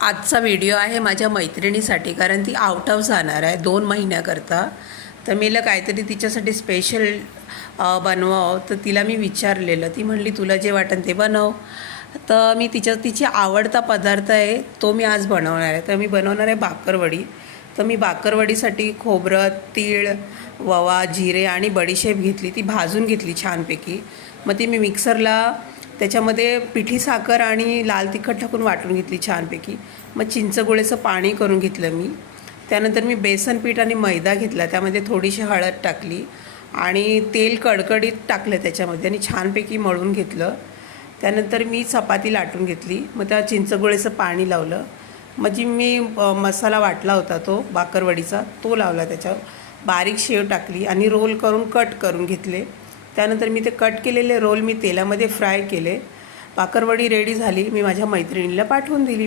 आजचा व्हिडिओ आहे माझ्या मैत्रिणीसाठी, कारण ती आउट ऑफ जाणार आहे 2 महिन्याकरता. तर मीला काहीतरी तिच्यासाठी स्पेशल बनवावं. तर तिला मी विचारलेलं, ती म्हणली तुला जे वाटेल ते बनव. तर मी तिची आवडता पदार्थ आहे तो मी आज बनवणार आहे. तर मी बनवणार आहे बाकरवडी. तर मी बाकरवडीसाठी खोबरं, तीळ, ओवा, जिरे आणि बडीशेप घेतली. ती भाजून घेतली छानपैकी. मग ती मी मिक्सरला त्याच्यामध्ये पिठी साखर आणि लाल तिखट टाकून वाटून घेतली छानपैकी. मग चिंचगुळेचं पाणी करून घेतलं मी. त्यानंतर मी बेसन पीठ आणि मैदा घेतला, त्यामध्ये थोडीशी हळद टाकली आणि तेल कडकडीत टाकलं त्याच्यामध्ये आणि छानपैकी मळून घेतलं. त्यानंतर मी चपाती लाटून घेतली. मग त्या चिंचगुळेचं पाणी लावलं. मग जी मी मसाला वाटला होता तो बाकरवडीचा तो लावला, त्याच्यावर बारीक शेव टाकली आणि रोल करून कट करून घेतले. त्यानंतर मी ते कट केलेले रोल मी तेलामध्ये फ्राय केले. बाकरवडी रेडी झाली. मी माझ्या मैत्रिणीला पाठवून दिली.